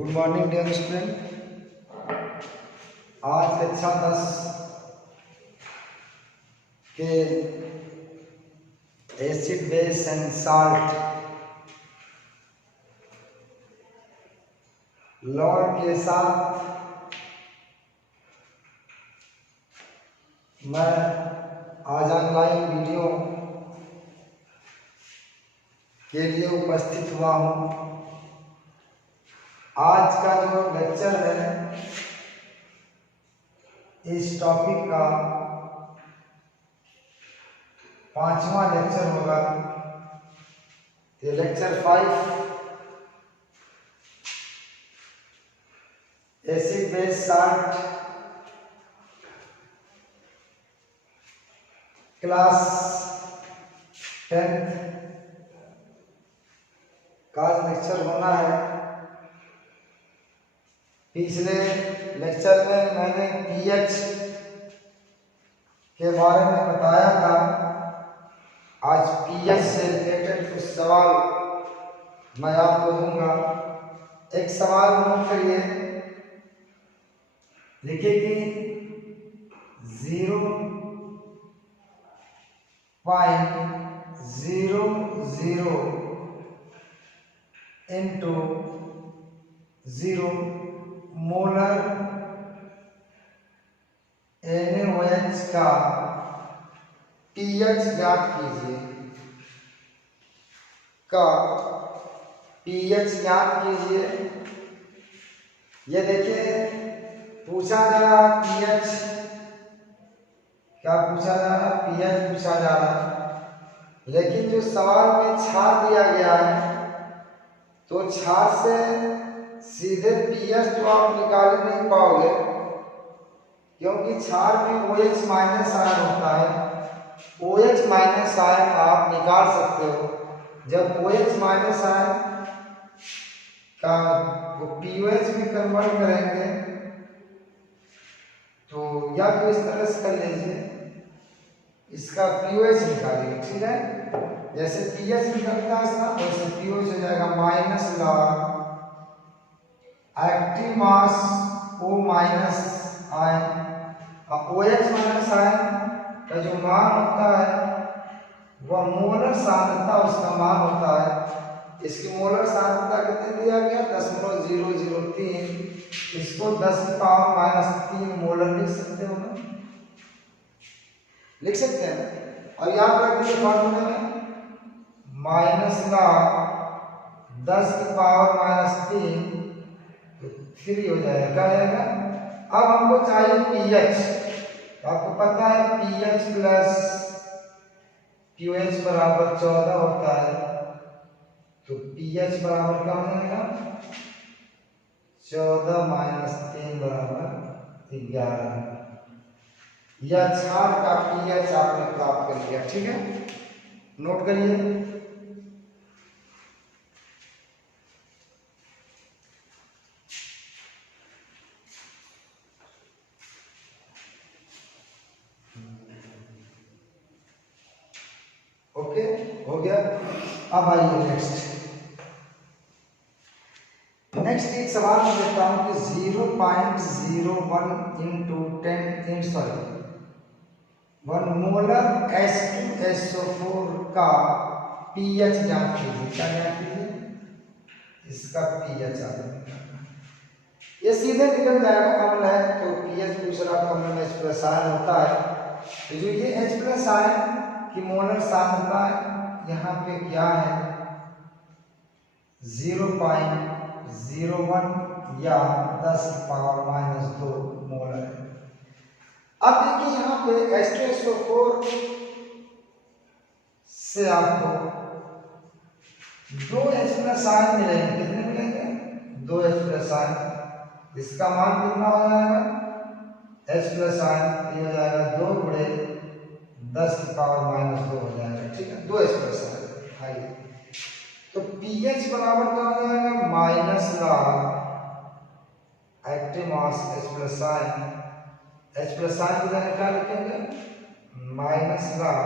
Good morning dear student. आज कक्षा 10 के acid base and salt law के साथ मैं आज ऑनलाइन वीडियो के लिए उपस्थित हुआ हूँ। आज का जो लेक्चर है इस टॉपिक का 5वां लेक्चर होगा। ये lecture 5 acid base salt class 10th का लेक्चर होना है। पिछले लेक्चर में मैंने पीएच के बारे में बताया था। आज पीएच से रिलेटेड कुछ सवाल मैं आपको दूंगा। एक सवाल नोट करिए, लिखिए कि 0.00 into 0 मोलर NaOH का पीएच ज्ञात कीजिए। ये देखिए पूछा जा रहा पीएच, क्या पूछा जा रहा? पीएच पूछा जा रहा। लेकिन जो सवाल में छार दिया गया है तो छार से सीधे पीएच तो आप निकाल नहीं पाओगे, क्योंकि क्षार में OH माइनस आयन होता है। OH माइनस आयन आप निकाल सकते हो। जब OH माइनस आयन का वो POH में कन्वर्ट करेंगे तो या तो इस तरह से कर लीजिए, इसका POH निकालिए, ठीक है। जैसे पीएच निकलता है इसका, वैसे POH हो जाएगा minus log active mass O minus ion. OH minus ion का जो मान होता है वह मोलर सांद्रता उसका मान होता है। इसकी मोलर सांद्रता कितने दिया गया? 0.003। इसको 10 की पावर माइनस 3 मोलर लिख सकते हो ना, लिख सकते हैं। और याद रख दीजिए फॉर्मूले में माइनस का 10 की पावर माइनस 3 तो 3 हो जाएगा, क्या जाएगा। अब हमको चाहिए पीएच। आपको पता है पीएच प्लस QH बराबर 14 होता है, तो पीएच बराबर क्या हो जाएगा? 14 माइनस 3 बराबर 11। यह क्षार का पीएच आपने प्राप्त कर लिया, ठीक है। नोट करिए। ओके, हो गया। अब आइए नेक्स्ट एक सवाल मैं देता हूं कि 0.01 इंटू 1 मोलर H2SO4 का पीएच ज्ञात कीजिए। क्या ज्ञात कीजिए? इसका पीएच ये सीधे निकल जाएगा। अम्ल है तो पीएच पूछ रहा था, अम्ल में H+ आयन होता है। तो जो ये H+ आयन की मोलर सांद्रता यहाँ पे क्या है? 0.01 या 10 की पावर माइनस 2 मोलर है। अब देखिए यहाँ पे H2SO4 से आपको 2 H+ आयन मिलेंगे। कितने मिलेंगे? 2 H+ आयन। इसका मान कितना हो जाएगा? H+ आयन ये हो जाएगा 2 गुणे 10 की पावर माइनस 2 हो जाएगा, ठीक है। 2 H+ आयन। आइए तो पीएच बराबर क्या हो जाएगा? Minus log active mass H+ ion. H+ ion की जगह क्या लिखेंगे? माइनस लॉग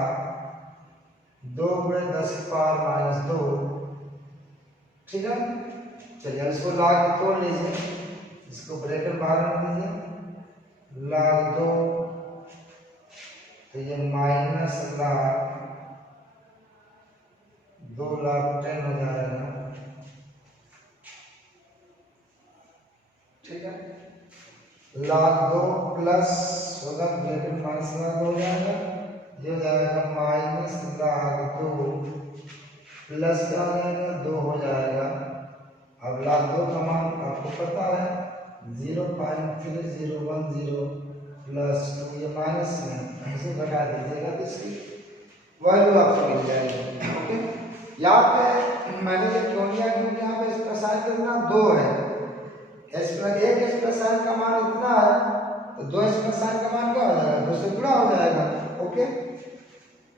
2 गुणे 10 की पावर माइनस 2, ठीक है। चलिए अब इसको log तोड़ लीजिए, इसको ब्रैकेट बाहर रख दीजिए, log 2 तो ये माइनस log 2 log 10 हो जाएगा, ठीक है। log 2 प्लस होगा ब्रैकेट माइनस log 2 हो जाएगा, ये हो जाएगा माइनस log 2 प्लस क्या हो जाएगा 2 हो जाएगा। अब log 2 का मान आपको पता है 0.3010 प्लस 2, ये माइनस में ऐसे घटा दीजिएगा तो इसकी वैल्यू आपको मिल जाएगी। ओके, यहाँ पे मैंने ये क्यों लिया क्योंकि यहाँ पे इसका साइन कितना 2 है, एक इसका साइन का मान इतना है तो 2 इसका साइन का मान क्या हो जाएगा 2 से गुणा हो जाएगा। ओके,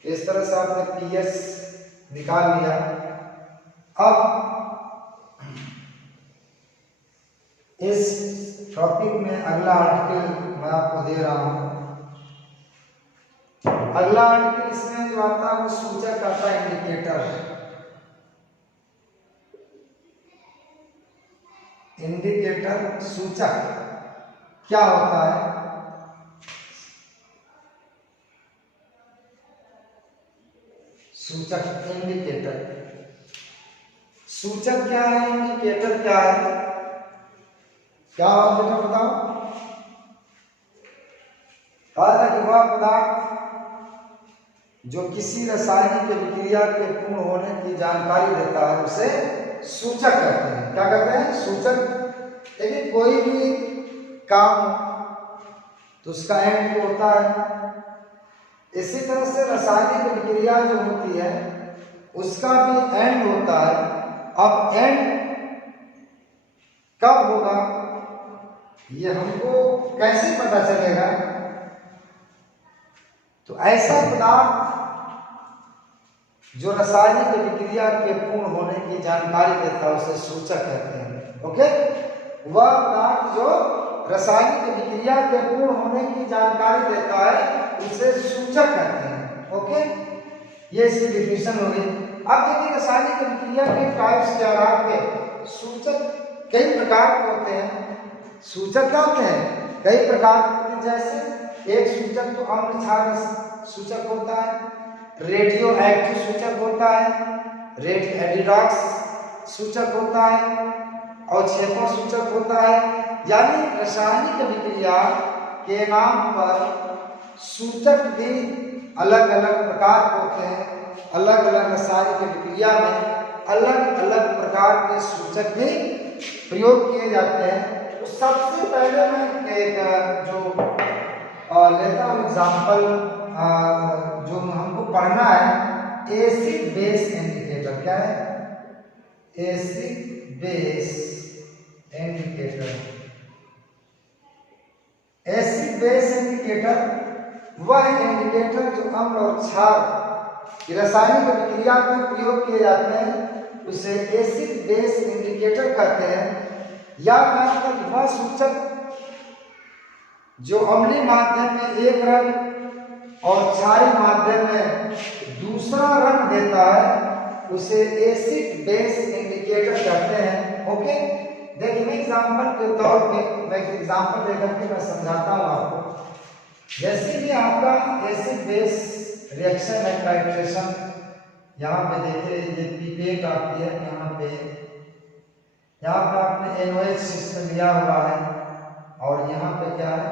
इस तरह से आपने पीएस निकाल लिया। अब इस टॉपिक में अगला आर्टिकल मैं आपको दे रहा हूं। अगला आर्टिकल इसमें जो आता है वो सूचक आता है इंडिकेटर। इंडिकेटर सूचक क्या होता है? सूचक इंडिकेटर, सूचक क्या है, इंडिकेटर क्या है, क्या हो बेटा बताओ? कहा था कि वह पदार्थ जो किसी रासायनिक अभिक्रिया के पूर्ण होने की जानकारी देता है उसे सूचक कहते हैं। क्या कहते हैं? सूचक। लेकिन कोई भी काम तो उसका एंड होता है, इसी तरह से रासायनिक अभिक्रिया जो होती है उसका भी एंड होता है। अब एंड कब होगा ये हमको कैसे पता चलेगा? तो ऐसा पदार्थ जो रासायनिक अभिक्रिया के पूर्ण होने की जानकारी देता है उसे सूचक कहते हैं। ओके, वह पदार्थ जो रासायनिक अभिक्रिया के पूर्ण होने की जानकारी देता है उसे सूचक कहते हैं। ओके, ये इसकी डिफिनेशन होगी। अब देखिए रासायनिक अभिक्रिया के टाइप्स के आधार पे सूचक कई प्रकार के होते हैं। सूचक क्या होते हैं? कई प्रकार के होते हैं। जैसे एक सूचक तो अम्ल क्षार सूचक होता है, रेडियो एक्टिव सूचक होता है, रेडियो एडिडॉक्स सूचक होता है, अवक्षेपण सूचक होता है। यानी रासायनिक अभिक्रिया के नाम पर सूचक भी अलग अलग प्रकार के होते हैं। अलग अलग रासायनिक अभिक्रिया में अलग अलग प्रकार के सूचक भी प्रयोग किए जाते हैं। तो सबसे पहले मैं एक जो लेता हूँ एग्जाम्पल जो हमको पढ़ना है, एसिड बेस इंडिकेटर। क्या है? Acid base indicator. Acid base indicator वह इंडिकेटर जो अम्ल और क्षार की रासायनिक अभिक्रिया में प्रयोग किए जाते हैं उसे एसिड बेस इंडिकेटर कहते हैं। या वह सूचक जो अम्लीय माध्यम में एक रंग और क्षारीय माध्यम में दूसरा रंग देता है उसे एसिड बेस इंडिकेटर कहते हैं। ओके, देखिए मैं एग्जांपल के तौर पे मैं एग्जांपल देकर के मैं समझाता हूँ आपको। जैसे कि आपका एसिड बेस रिएक्शन है टाइट्रेशन, यहाँ पे देखिए ये पिपेट आती है, यहाँ पे आपने NOH सिस्टम लिया हुआ है और यहाँ पे क्या है,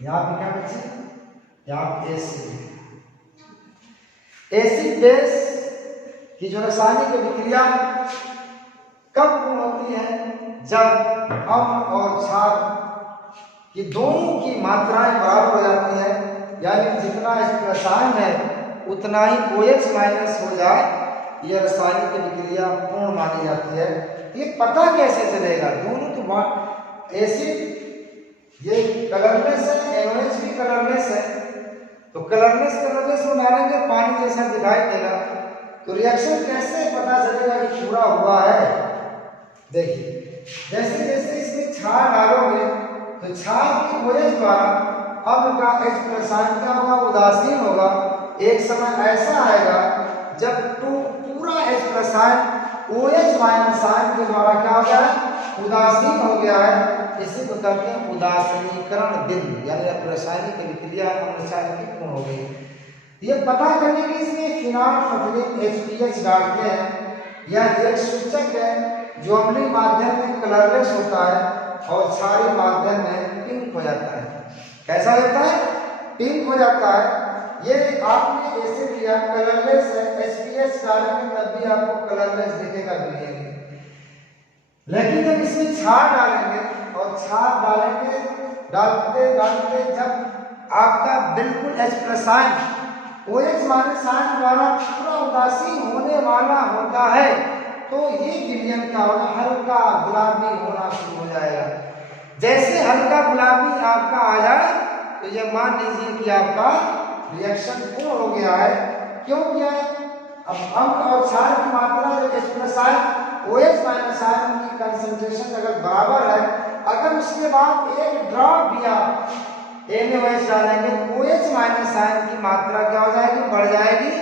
यहाँ पे क्या बचे, यहाँ पे एसिड बेस की जो रासायनिक अभिक्रिया कब पूर्ण होती है? जब अम्ल और क्षार की दोनों की मात्राएं बराबर हो जाती है। यानी जितना इसका रसायन है उतना ही OH माइनस हो जाए, यह रासायनिक अभिक्रिया पूर्ण मानी जाती है। ये पता कैसे चलेगा? दोनों तो एसिड ये कलरलेस है, NOH भी कलरलेस है, तो कलरलेस में डालेंगे पानी जैसा दिखाई देगा, तो रिएक्शन कैसे पता चलेगा कि पूरा हुआ है? देखिए जैसे जैसे इसमें क्षार डालोगे तो क्षार की OH द्वारा अम्ल का H रसायन क्या होगा? उदासीन होगा। एक समय ऐसा आएगा जब पूरा H रसायन OH माइनस आयन के द्वारा क्या हो गया है, उदासीन हो गया है। इसी को कहते हैं उदासीनीकरण बिंदु, यानी रासायनिक अभिक्रिया अम्लक्षार की पूर्ण हो गई। ये पता करने के लिए फिनाल फथलीन HPH डालते हैं। यह एक सूचक है जो अम्लीय माध्यम में कलरलेस होता है और क्षारीय माध्यम में पिंक हो जाता है। कैसा होता है, पिंक हो जाता है। ये आपने ऐसे लिया कलरलेस है, HPH डालेंगे तब भी आपको कलरलेस दिखेगा बिल्डिंग। लेकिन जब इसमें क्षार डालेंगे और क्षार डालेंगे डालते डालते जब आपका बिल्कुल H+ ion OH minus ion द्वारा पूरा उदासीन होने वाला होता है तो ये विलयन क्या होगा, हल्का गुलाबी होना शुरू हो जाएगा। जैसे हल्का गुलाबी आपका आ जाए तो ये मान लीजिए कि आपका रिएक्शन पूर्ण हो गया है। क्यों किया है, अब अम्ल और क्षार की मात्रा जब H+ ion OH minus ion की कंसंट्रेशन अगर बराबर है, अगर उसके बाद एक ड्रॉप भी आप NaOH डालेंगे OH माइनस आयन की मात्रा क्या हो जाएगी, बढ़ जाएगी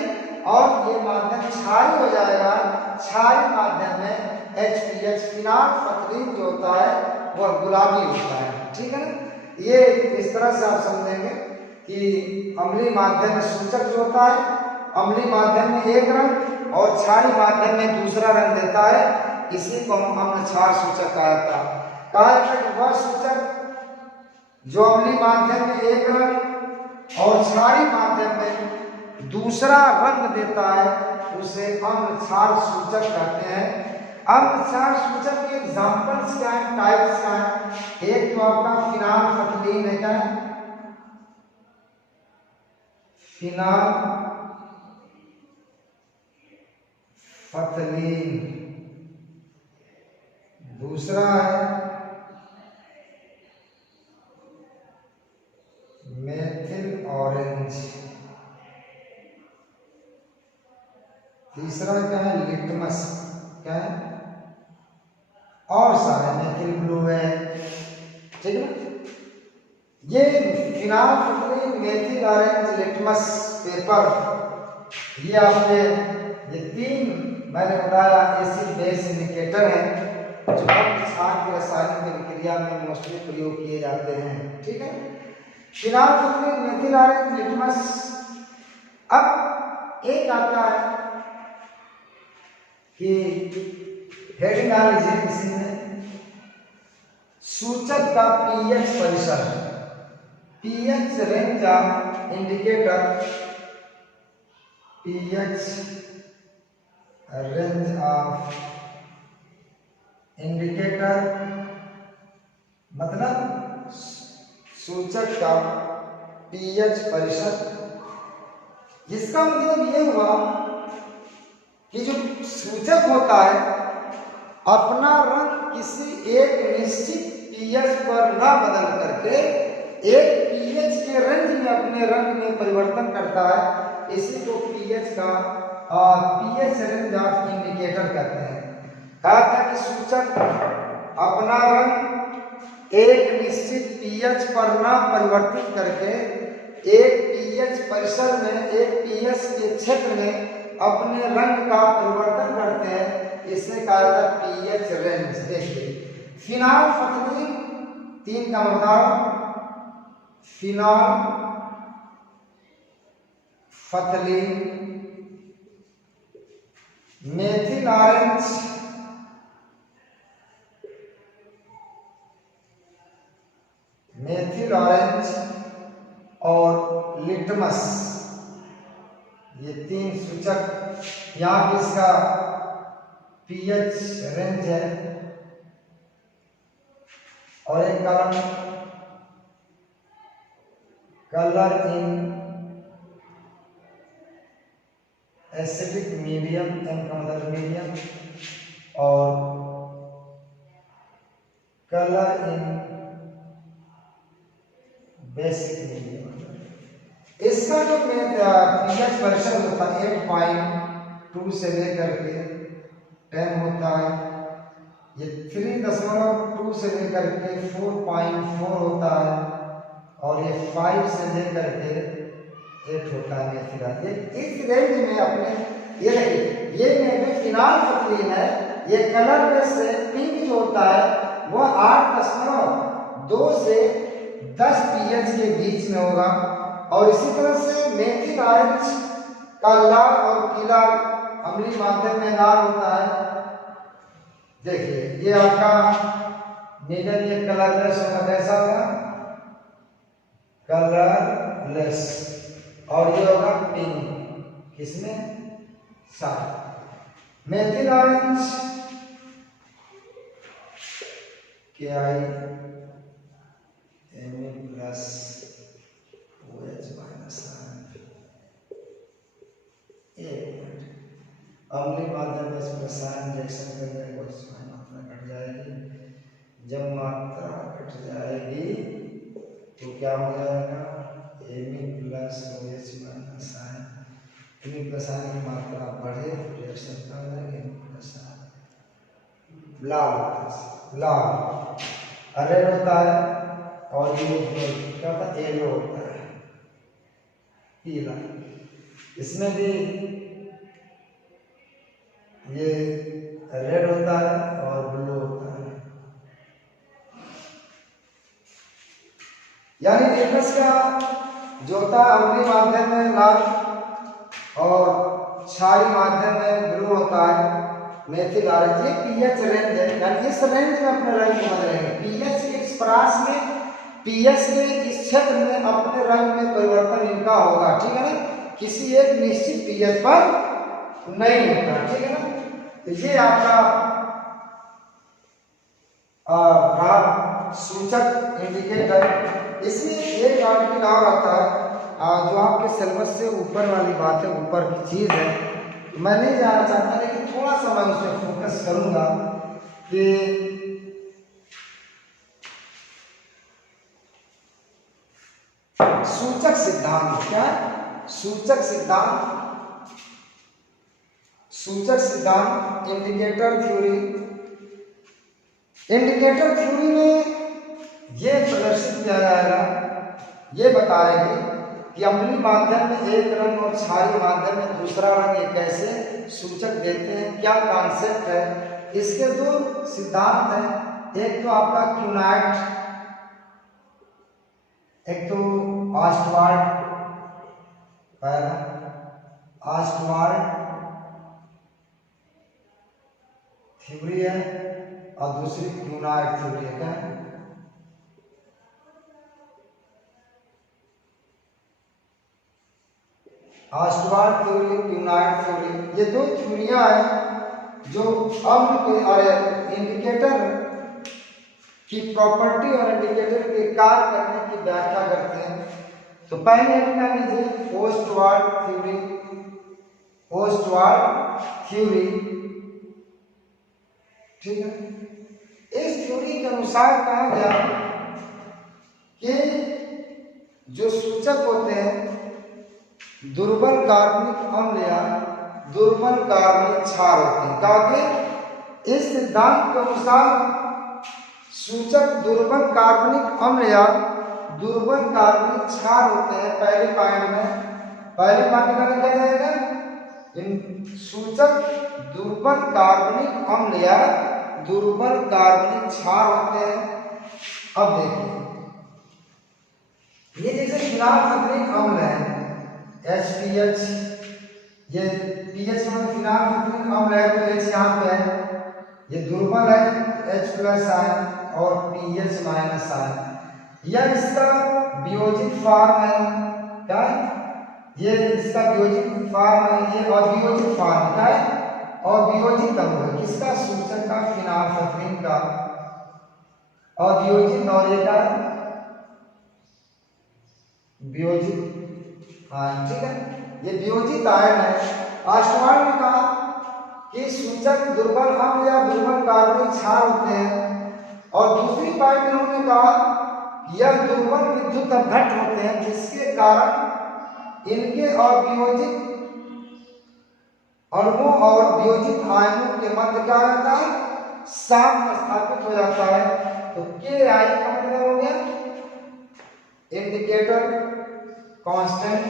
और ये माध्यम क्षारीय हो जाएगा। क्षारीय माध्यम में HPH फिनाल फथलीन जो होता है वह गुलाबी होता है। ठीक है ना, ये इस तरह से आप समझेंगे कि अम्लीय माध्यम में सूचक जो होता है, अम्लीय माध्यम में एक रंग और क्षारीय माध्यम में दूसरा रंग देता है। इसी को हम अम्ल क्षार सूचक कहा जाता है। वह सूचक जो अम्लीय माध्यम में एक रंग और क्षारीय माध्यम में दूसरा रंग देता है उसे अम्ल क्षार सूचक कहते हैं। अम्ल क्षार सूचक के एग्जांपल्स क्या है, टाइप्स क्या है। एक तो आपका फिनाल फथलीन है, क्या है, फिनाल फथलीन। दूसरा है मेथिल ऑरेंज। तीसरा क्या है, लिटमस। क्या है, और सारे मेथिल ब्लू है। ठीक है ना, ये phenolphthalein, methyl orange, litmus paper, ये आपके ये तीन मैंने बताया एसिड बेस इंडिकेटर है जो क्षार की रासायनिक अभिक्रिया में मोस्टली प्रयोग किए जाते हैं। ठीक है, फिनाल फथलीन, मेथिल ऑरेंज, लिटमस। अब एक आता है कि हेडिंग डाल लीजिए किसी में, सूचक का पीएच परिसर, pH range of indicator, pH range of indicator मतलब सूचक का पीएच परिसर। जिसका मतलब ये हुआ कि जो सूचक होता है अपना रंग किसी एक निश्चित पीएच पर न बदल करके एक पीएच के रेंज में अपने रंग में परिवर्तन करता है। इसी को पीएच का पीएच रेंज ऑफ इंडिकेटर कहते हैं। कहा था कि सूचक अपना रंग एक निश्चित पीएच पर न परिवर्तित करके एक पीएच परिसर में, एक पीएच के क्षेत्र में अपने रंग का परिवर्तन करते हैं। इसे कहा जाता है पीएच रेंज। देखिए फिनाल फथलीन, तीन का बताओ, phenolphthalein, methyl orange, methyl orange और लिटमस, ये तीन सूचक यहाँ इसका पीएच रेंज है। और एक कलम कलर इन एसिडिक मीडियम, मतलब मीडियम, और कलर इन बेसिक मीडियम। इसका जो पीएच परिसर होता है 8.2 से लेकर के 10 होता है। ये 3.2 से लेकर के 4.4 होता है और ये 5 से लेकर के 8 होता है मेथिल। ये इस रेंज में अपने ये देखिए, ये में फिनाल फथलीन है ये कलरलेस से पिंक जो होता है वो 8.2 से 10 pH के बीच में होगा। और इसी तरह से मेथिल ऑरेंज का लाल और पीला अम्लीय माध्यम में लाल होता है। देखिए ये आपका नीडल ये कलरलेस होगा, कैसा होगा? कलरलेस। और ये होगा पिंक, किसमें? साथ methyl orange KI Me plus OH minus अम्लीय माध्यम में इसमें रसायन रिएक्शन करने के बाद मात्रा घट जाएगी। जब मात्रा घट जाएगी तो क्या हो जाएगा? Me plus OH minus Me plus की मात्रा बढ़े तो रिएक्शन क्या हो जाएगा? Me प्लस लाल रेड होता है और ये क्या होता है? येलो होता है, पीला। इसमें भी ये रेड होता है और ब्लू होता है। यानी लिटमस का जो होता है अम्लीय माध्यम में लाल और क्षारीय माध्यम में ब्लू होता है। मेथिल ऑरेंज ये पीएच रेंज है, यानी इस रेंज में अपने रंग समझ रहेंगे। पीएच के इस परास में, पीएच के इस क्षेत्र में अपने रंग में परिवर्तन इनका होगा, ठीक है ना? किसी एक निश्चित पीएच पर नहीं होता, ठीक है ना? तो ये आपका सूचक इंडिकेटर। इसमें एक आर्टिकल और आता है जो आपके सिलेबस से ऊपर वाली बात है, ऊपर की चीज है, मैं नहीं जाना चाहता, लेकिन थोड़ा सा मैं उस पर फोकस करूंगा कि सूचक सिद्धांत। क्या? सूचक सिद्धांत, सूचक सिद्धांत, इंडिकेटर थ्योरी। इंडिकेटर थ्योरी में यह प्रदर्शित किया जाएगा, ये बताएगी कि अम्लीय माध्यम में एक रंग और क्षारीय माध्यम में दूसरा रंग ये कैसे सूचक देते हैं, क्या कॉन्सेप्ट है। इसके दो सिद्धांत हैं, एक तो आपका क्यूनाइट, एक तो ऑस्टवाल्ड, पहला ऑस्टवाल्ड थ्योरी है और दूसरी क्यूनाइट थ्योरी है। क्या? ऑस्टवाल्ड थ्योरी, क्यूनाइट थ्योरी, ये दो थ्योरियां हैं जो अम्ल के और इंडिकेटर की प्रॉपर्टी और इंडिकेटर के कार्य करने की व्याख्या करते हैं। तो पहले क्या लीजिए, ऑस्टवाल्ड थ्योरी। ऑस्टवाल्ड थ्योरी, ठीक है। इस थ्योरी के अनुसार कहा गया कि जो सूचक होते हैं दुर्बल कार्बनिक अम्ल या दुर्बल कार्बनिक क्षार होते हैं। क्या? इस सिद्धांत के अनुसार सूचक दुर्बल कार्बनिक अम्ल या दुर्बल कार्बनिक क्षार होते हैं। पहले पॉइंट में क्या जाएगा? इन सूचक दुर्बल कार्बनिक अम्ल या दुर्बल कार्बनिक क्षार होते हैं। अब देखिए, ये जैसे फिनाइलफ्थलीन अम्ल है HPH, ये पीएच में फिनाइलफ्थलीन अम्ल है तो H यहाँ पे है, ये दुर्बल है H प्लस आयन और पीएच माइनस आयन। यह इसका वियोजित फॉर्म है। क्या? ये इसका वियोजित फॉर्म है, ये अवियोजित फॉर्म क्या है? अवियोजित अम्ल है। किसका? सूचक का, फिनाइलफ्थलीन का अवियोजित, और ये का वियोजित। हाँ ठीक है, ये वियोजित आयन है। ऑस्टवाल्ड ने कहा कि सूचक दुर्बल अम्ल या दुर्बल कार्बनिक क्षार होते हैं, और दूसरी पॉइंट में उन्होंने कहा यह दुर्बल विद्युत अपघट्ट होते हैं, जिसके कारण इनके अवियोजित अणुओं और वियोजित आयनों के मध्य क्या रहता है? साम्य स्थापित हो जाता है। तो के आई का मतलब हो गया इंडिकेटर कांस्टेंट,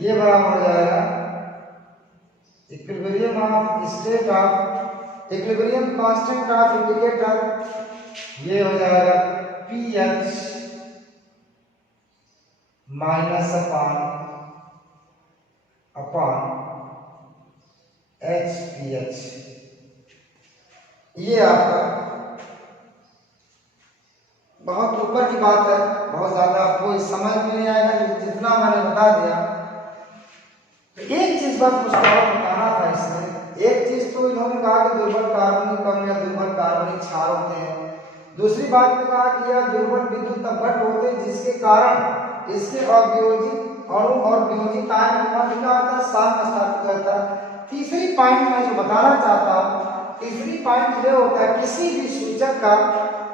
ये बराबर हो जाएगा equilibrium of state of equilibrium constant of indicator ये हो जाएगा pH माइनस अपॉन HPH। ये आपका बहुत ऊपर की बात है, बहुत ज्यादा आपको समझ में नहीं आएगा, लेकिन जितना मैंने बता दिया। एक चीज बस मुझको और बताना था इसमें। एक चीज तो इन्होंने कहा कि दुर्बल कार्बनिक अम्ल या दुर्बल कार्बनिक क्षार होते हैं। दूसरी बात में कहा कि यह दुर्बल विद्युत अपघट्ट होते हैं जिसके कारण इसके अवियोजित अणु और वियोजित आयन का क्या होता है, स्थान स्थापित करता है। तीसरी पॉइंट मैं जो बताना चाहता हूँ, तीसरी पॉइंट ये होता है किसी भी सूचक का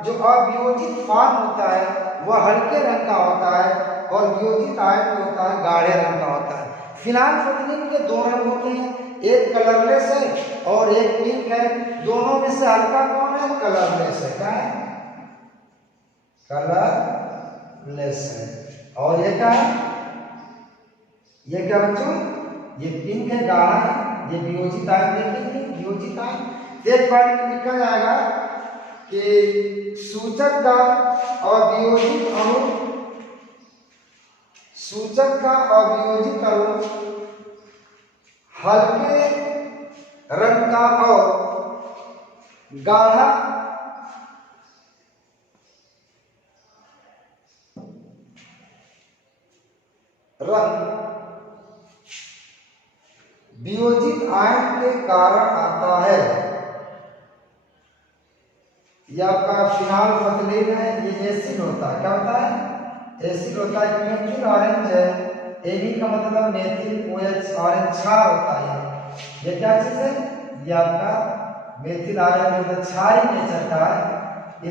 जो अवियोजित फॉर्म होता है वह हल्के रंग का होता है और वियोजित आयन होता है गाढ़े रंग का होता है। फिनाइलफिथिलीन के दो रंग होते हैं, एक कलरलेस है और एक पिंक है। दोनों में से हल्का कौन है? कलरलेस है। क्या है? कलरलेस है। और ये क्या है? ये क्या बच्चों? ये पिंक है, गाढ़ा है। ये वियोजित आयन देखेंगे, वियोजित आयन। एक बार में लिखा जाएगा कि सूचक का अवियोजित अणु, सूचक का अवियोजित अणु हल्के रंग का और गाढ़ा रंग वियोजित आयन के कारण आता है। यह आपका फिनाइलफिथिलीन है, ये एसिड होता है। क्या होता है? एसिड होता है। मेथिल ऑरेंज है, एबी का मतलब मेथिल ओएच ऑरेंज क्षार होता है। ये क्या चीज है? ये आपका मेथिल ऑरेंज मतलब क्षारी नेचर का है।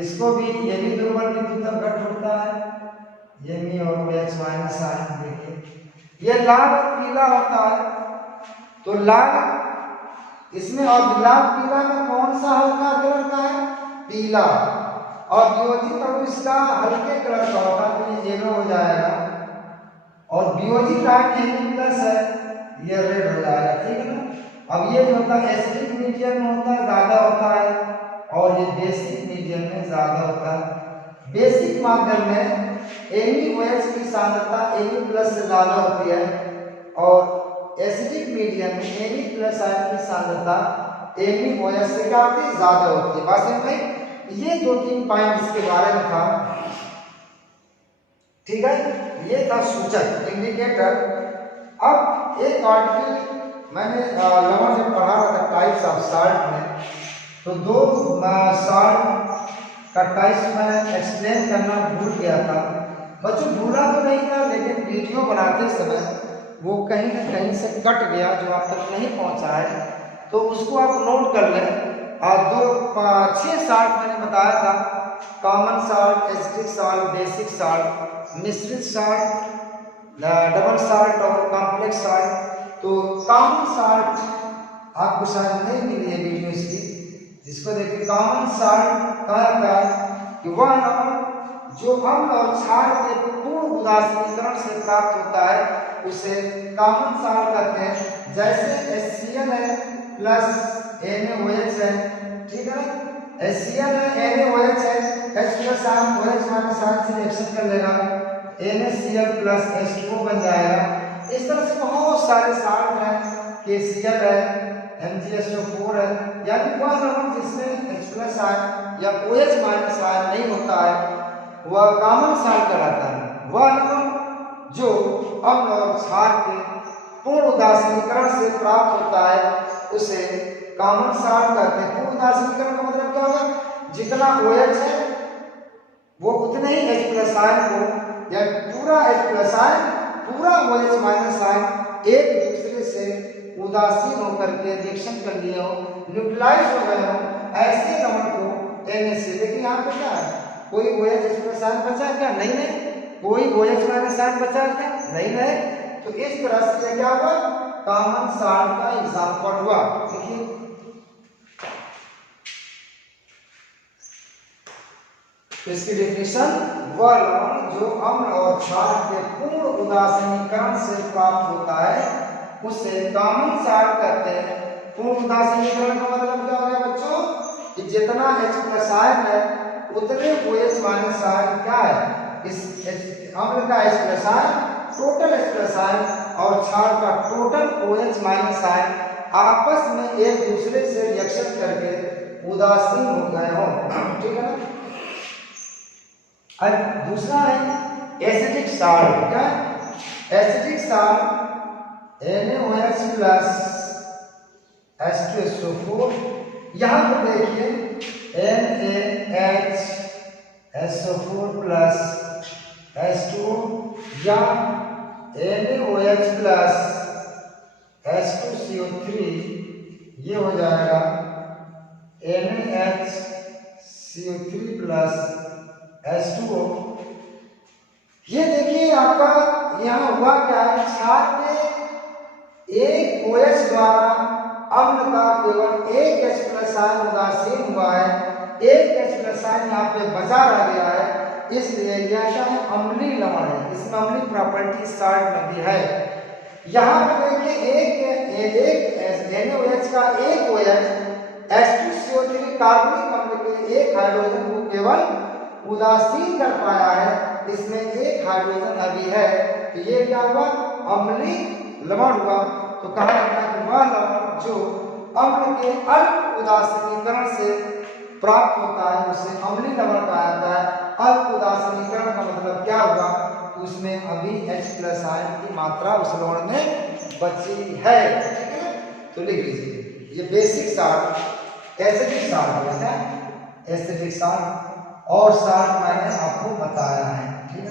इसको भी, ये भी दुर्बल विद्युत अपघट्ट होता है। ये मी और OH माइनस आयन देखिए। ये लाल और पीला होता है। तो लाल इसमें और लाल पीला में कौन सा हल्का कलर का है? पीला। और वियोजित अणु इसका हल्के कलर का होता है, तो ये येलो हो जाएगा। और वियोजित आयन प्लस है, ये रेड हो जाएगा। ठीक है ना? अब ये जो होता है एसिडिक मीडियम में होता है, ज्यादा होता है, और ये बेसिक मीडियम में ज्यादा होता है। बेसिक माध्यम में NaOH की सांद्रता Na+ से ज्यादा होती है और एसिडिक मीडियम में Na+ आयन की सांद्रता NaOH से क्या होती है? ज्यादा होती है। बात समझ में? ये दो तीन पॉइंट इसके बारे में था। ठीक है, ये था सूचक, इंडिकेटर। अब एक आर्टिकल मैंने लवन जब पढ़ा रहा था टाइप्स ऑफ साल्ट में, तो दो साल्ट का टाइप्स मैं एक्सप्लेन करना भूल गया था। बच्चों भूला तो नहीं था, लेकिन वीडियो बनाते समय वो कहीं ना कहीं से कट गया, जो आप तक नहीं पहुंचा है, तो उसको आप नोट कर लें। 6 साल्ट मैंने बताया था, common salt, acidic salt, basic salt, मिश्रित साल्ट, डबल साल्ट और कॉम्प्लेक्स साल्ट। तो कॉमन साल्ट आपको शायद नहीं मिली है वीडियो इसकी, जिसको देखिए। कॉमन साल्ट कहा जाता है कि वह अणु जो अम्ल और क्षार के पूर्ण उदासीनीकरण से प्राप्त होता है उसे कॉमन साल्ट कहते हैं। जैसे HCl है प्लस NaOH है, ठीक है ना? HCl है, NaOH है, H+ ion OH minus ion से रिएक्शन कर लेगा, NaCl प्लस H2O बन जाएगा। इस तरह से बहुत सारे साल्ट हैं, KCl है, MgSO4 है, यानी वह अणु जिसमें H+ आयन या OH माइनस आयन नहीं होता है वह कॉमन साल्ट कहलाता है। वह अणु जो अम्ल और क्षार के पूर्ण उदासीनीकरण से प्राप्त होता है उसे कॉमन साल्ट कहते हैं। पूर्ण उदासीनीकरण का मतलब क्या होगा? जितना OH है वो उतने ही H+ आयन को, या पूरा H+ आयन, पूरा OH माइनस आयन एक दूसरे से उदासीन होकर के रिएक्शन कर लिए हो, न्यूट्रलाइज हो गए हो, ऐसे लवण को NaCl। लेकिन यहाँ पे क्या है? कोई OH H+ आयन बचा है क्या? नहीं है। कोई OH माइनस आयन बचा है क्या? नहीं है। तो इस तरह से क्या हुआ? कॉमन साल्ट का एग्जांपल हुआ। देखिए इसकी डेफिनेशन, वह लवण जो अम्ल और क्षार के पूर्ण उदासीनीकरण से प्राप्त होता है उसे कॉमन साल्ट कहते हैं। पूर्ण उदासीनीकरण का मतलब क्या हो गया बच्चों? कि जितना H प्लस आयन है उतने OH माइनस आयन क्या है, इस अम्ल का H plus ion, total H plus ion और क्षार का टोटल OH माइनस आयन आपस में एक दूसरे से रिएक्शन करके उदासीन हो गए हो, ठीक है ना। अब दूसरा है एसिडिक साल्ट, क्या acidic salt NaOH plus H2SO4, यहाँ पर देखिए NaHSO4 प्लस H2O या NaOH प्लस H2CO3, ये हो जाएगा NaHCO3 प्लस H2O। ये देखिए आपका यहाँ हुआ क्या है, क्षार में एक OH द्वारा अम्ल का केवल एक H प्लस आयन उदासीन हुआ है, एक H प्लस आयन यहाँ पे बचा रह गया है, इसलिए यह क्या है, अम्लीय लवण है। इसमें अम्लीय प्रॉपर्टी साल्ट में भी है। यहाँ पे देखिए एक NaOH का एक OH H2CO3 कार्बनिक अम्ल के एक हाइड्रोजन को केवल उदासीन कर पाया है, इसमें एक हाइड्रोजन अभी है, तो ये क्या हुआ, अम्लीय लवण हुआ। तो कहा जाता है कि वह लवण जो अम्ल के अल्प उदासीनीकरण से प्राप्त होता है उसे अम्लीय लवण कहा जाता है। अल्प उदासीनीकरण का मतलब क्या हुआ, उसमें अभी H प्लस आयन की मात्रा उस लवण में बची है, ठीक है। तो लिख लीजिए ये बेसिक साल्ट एसिडिक साल्ट होता है, एसिडिक साल्ट और साल्ट मैंने आपको बताया है, ठीक है,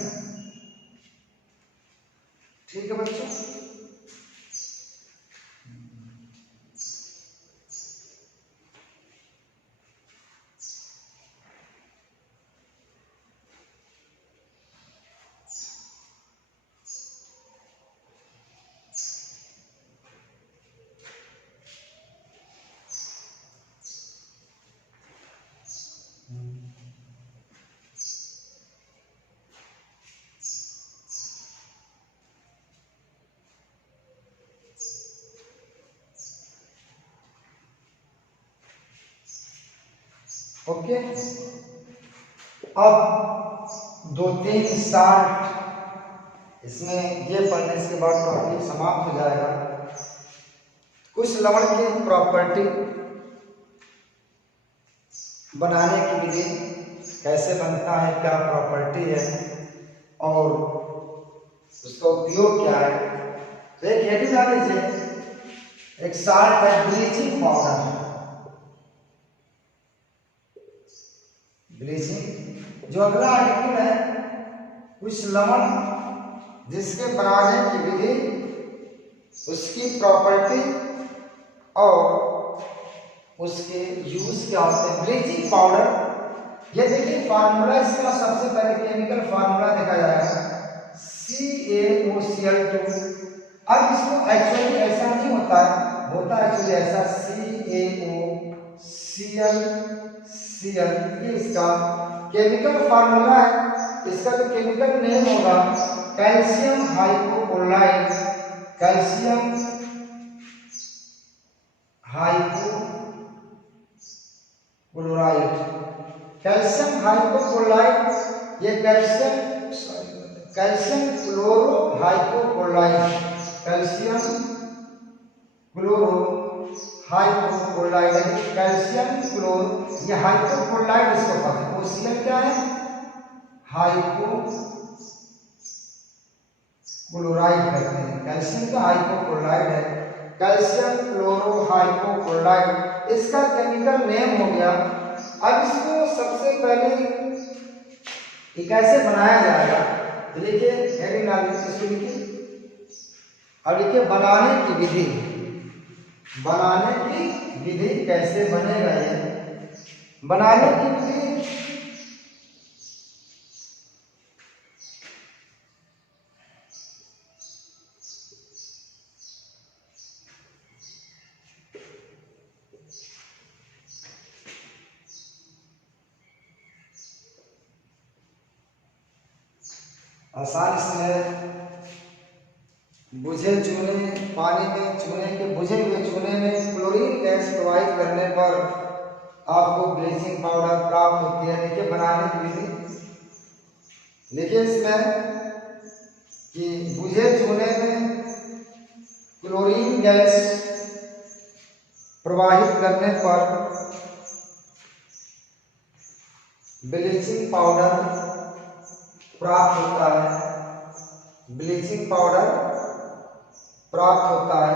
ठीक है बच्चों। ओके, अब 2-3 साल्ट इसमें ये पढ़ने के बाद टॉपिक समाप्त हो जाएगा। कुछ लवण की प्रॉपर्टी बनाने की विधि, कैसे बनता है, क्या प्रॉपर्टी है और उसका उपयोग क्या है। तो एक हेडिंग डाल लीजिए, एक साल्ट है ब्लीचिंग पाउडर, ब्लीचिंग। जो अगला आर्टिकल है, कुछ लवण जिसके बनाने की विधि, उसकी प्रॉपर्टी और उसके यूज क्या होते हैं। ब्लीचिंग पाउडर, ये देखिए फार्मूला इसका सबसे पहले केमिकल फार्मूला देखा जाएगा CaOCl2। अब इसको एक्चुअली ऐसा नहीं होता है, होता एक्चुअली ऐसा CaOCl, ये इसका केमिकल फार्मूला है। इसका जो केमिकल नेम होगा calcium hypochloride, calcium hypochloride, calcium hypochloride, ये calcium chloro hypochloride, calcium chloro hypochloride, calcium chlor, ये हाइपोक्लोराइड इसको पता है। OCl क्या है, हाइपोक्लोराइड कहते हैं, कैल्शियम का हाइपोक्लोराइड है, कैल्शियम क्लोरो हाइपोक्लोराइड इसका केमिकल नेम हो गया। अब इसको सबसे पहले ये कैसे बनाया जाएगा, तो देखिए हेडिंग डाल दीजिए, इसको लिखिए। अब देखिए बनाने की विधि, बनाने की विधि कैसे बनेगा, ये बनाने की विधि आसान इसमें बुझे चूने, पानी में चूने के बुझे हुए चूने में क्लोरीन गैस प्रवाहित करने पर आपको ब्लीचिंग पाउडर प्राप्त होती है। देखिए बनाने की विधि लिखिए इसमें कि बुझे चूने में क्लोरीन गैस प्रवाहित करने पर ब्लीचिंग पाउडर प्राप्त होता है। ब्लीचिंग पाउडर प्राप्त होता है।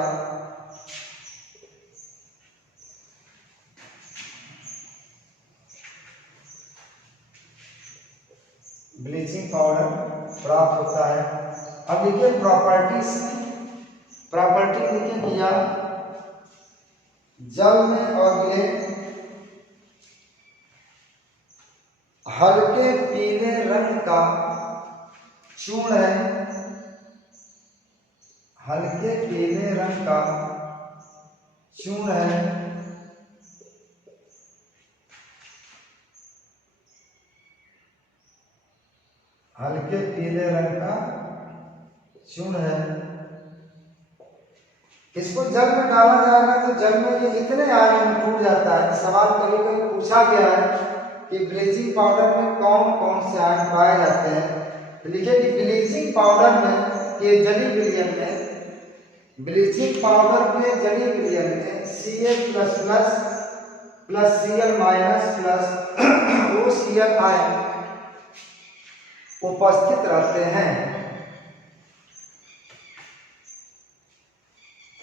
ब्लीचिंग पाउडर प्राप्त होता है। अब देखिए प्रॉपर्टीज, प्रॉपर्टी लिखे दिया जल में अगले हल्के पीले रंग का चूर्ण है, हल्के पीले रंग का चूर्ण है, हल्के पीले रंग का चूर्ण है। इसको जल में डाला जाएगा तो जल में ये इतने आयन में टूट जाता है। सवाल कभी कभी पूछा गया है कि ब्लीचिंग पाउडर में कौन कौन से आयन पाए जाते हैं। तो लिखिए कि ब्लीचिंग पाउडर में के जली विलयन में, ब्लीचिंग पाउडर के जली विलयन में Ca++ plus Cl- plus OCl ion उपस्थित रहते हैं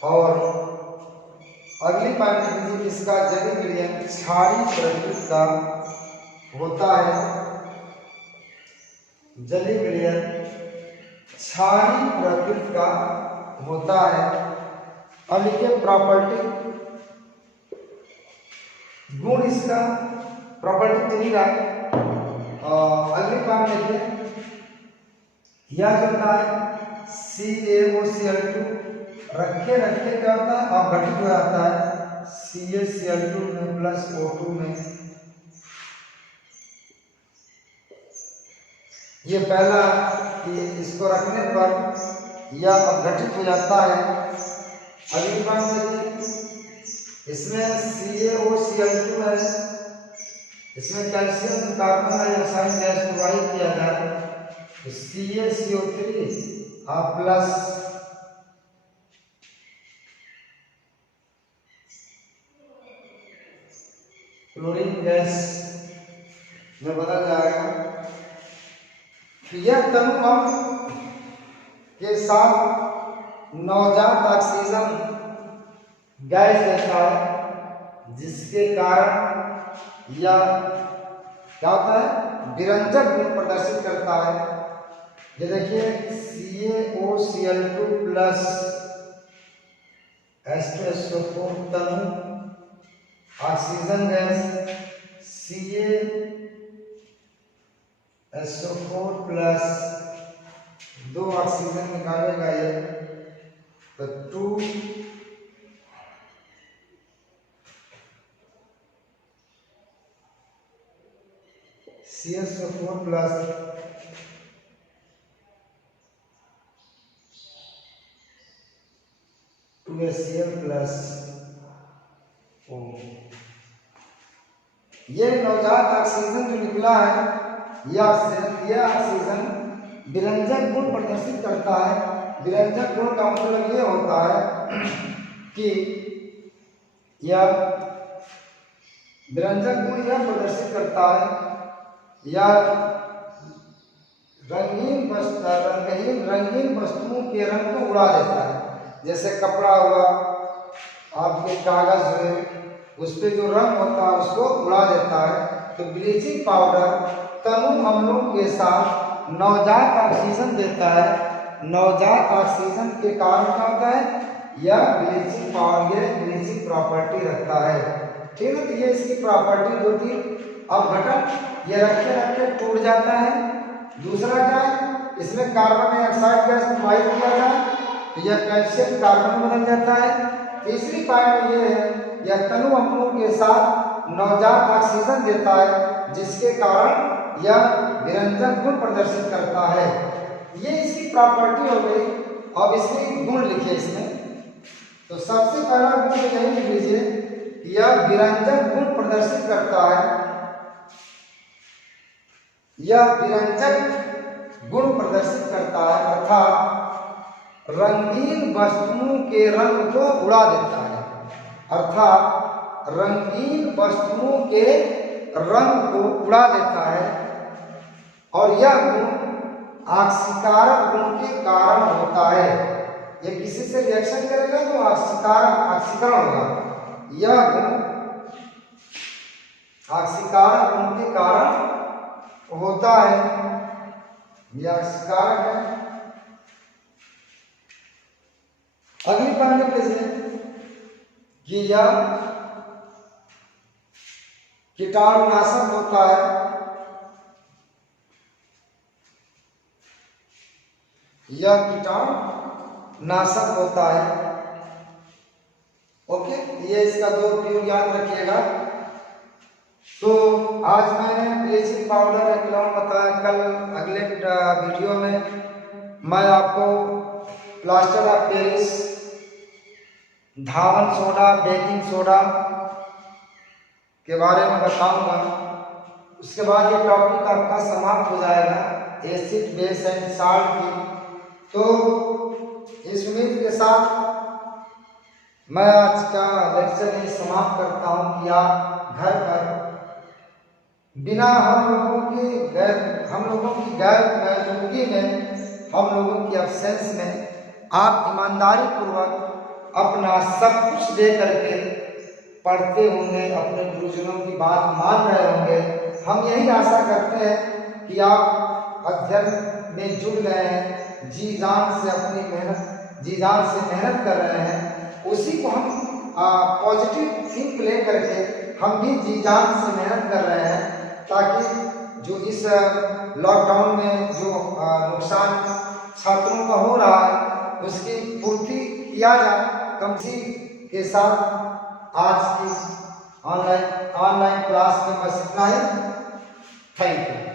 और अगली पाठ्यक्रम इसका जली विलयन क्षारीय प्रकृति का होता है। जली विलयन क्षारीय प्रकृति का होता है। अब लिखिए प्रॉपर्टी, गुण इसका प्रॉपर्टी चली रहा है। अगली बात देखिए यह जो होता है CaOCl2 रखे रखे क्या होता है और घटित हो जाता है CaCl2 में प्लस O2 में। ये पहला कि इसको रखने पर यह अपघटित हो जाता है। अगली बात देखिए इसमें CaOCl2 है, इसमें कैल्शियम कार्बन डाइऑक्साइड गैस प्रवाहित किया जाए तो CaCO3 प्लस क्लोरीन गैस में बदल जाएगा। यह तनु अम्ल के साथ नवजात ऑक्सीजन गैस देता है, जिसके कारण यह क्या होता है विरंजक गुण प्रदर्शित करता है। ये देखिए CaOCl2 प्लस H2SO4 तनु oxygen gas CaSO4 plus 2 oxygen निकालेगा ये तो 2 CaSO4 plus 2HCl plus O। ये नवजात ऑक्सीजन जो निकला है यह ऑक्सीजन विरंजक गुण प्रदर्शित करता है। विरंजक गुण का मतलब ये होता है कि यह विरंजक गुण यह प्रदर्शित करता है या रंगीन वस्तुओं के रंग को उड़ा देता है। जैसे कपड़ा हुआ, आपके कागज हुए, उस पे जो रंग होता है उसको उड़ा देता है। तो ब्लीचिंग पाउडर तनु अम्लों के साथ नवजात ऑक्सीजन देता है। नवजात ऑक्सीजन के कारण क्या होता है यह ब्लीचिंग पाउडर ये ब्लीचिंग प्रॉपर्टी रखता है। ठीक है, तो ये इसकी प्रॉपर्टी जो थी अपघटन, ये रखे रखे टूट जाता है। दूसरा क्या है इसमें कार्बन डाइऑक्साइड गैस प्रवाहित किया जाए तो यह कैल्शियम कार्बन बदल जाता है। तीसरी पॉइंट ये है यह तनु अम्लों के साथ नवजात ऑक्सीजन देता है, जिसके कारण यह विरंजक गुण प्रदर्शित करता है। ये इसकी प्रॉपर्टी हो गई। अब इसमें गुण लिखे इसमें, तो सबसे पहला गुण यही लिख लीजिए यह विरंजक गुण प्रदर्शित करता है, यह विरंजक गुण प्रदर्शित करता है, अर्थात रंगीन वस्तुओं के रंग को उड़ा देता है, अर्थात रंगीन वस्तुओं के रंग को उड़ा देता है। और यह गुण आक्सीकारक गुण के कारण होता है। ये किसी से रिएक्शन करेगा तो आक्सीकरण होगा। यह गुण आक्सीकारक गुण के कारण होता है, यह आक्सीकारक है। अगली पॉइंट पे से कि यह कीटाणुनाशक होता है, यह कीटाणुनाशक होता है। ओके, ये इसका दो उपयोग याद रखिएगा। तो आज मैंने ब्लीचिंग पाउडर एक्लॉन बताया, कल अगले वीडियो में मैं आपको plaster of Paris, Dhawan soda, baking soda के बारे में बताऊंगा। उसके बाद ये टॉपिक आपका समाप्त हो जाएगा, एसिड, बेस एंड साल्ट की। तो इस उम्मीद के साथ मैं आज का लेक्चर यही समाप्त करता हूँ कि आप घर पर बिना हम लोगों की गैर मौजूदगी में, हम लोगों की एब्सेंस में आप ईमानदारी पूर्वक अपना सब कुछ दे करके पढ़ते होंगे, अपने गुरुजनों की बात मान रहे होंगे। हम यही आशा करते हैं कि आप अध्ययन में जुड़ गए हैं, जी जान से मेहनत कर रहे हैं। उसी को हम पॉजिटिव थिंक ले करके हम भी जी जान से मेहनत कर रहे हैं, ताकि जो इस लॉकडाउन में जो नुकसान छात्रों का हो रहा है उसकी पूर्ति किया जाए। कम सी के साथ आज की ऑनलाइन क्लास में बस इतना ही। Thank you.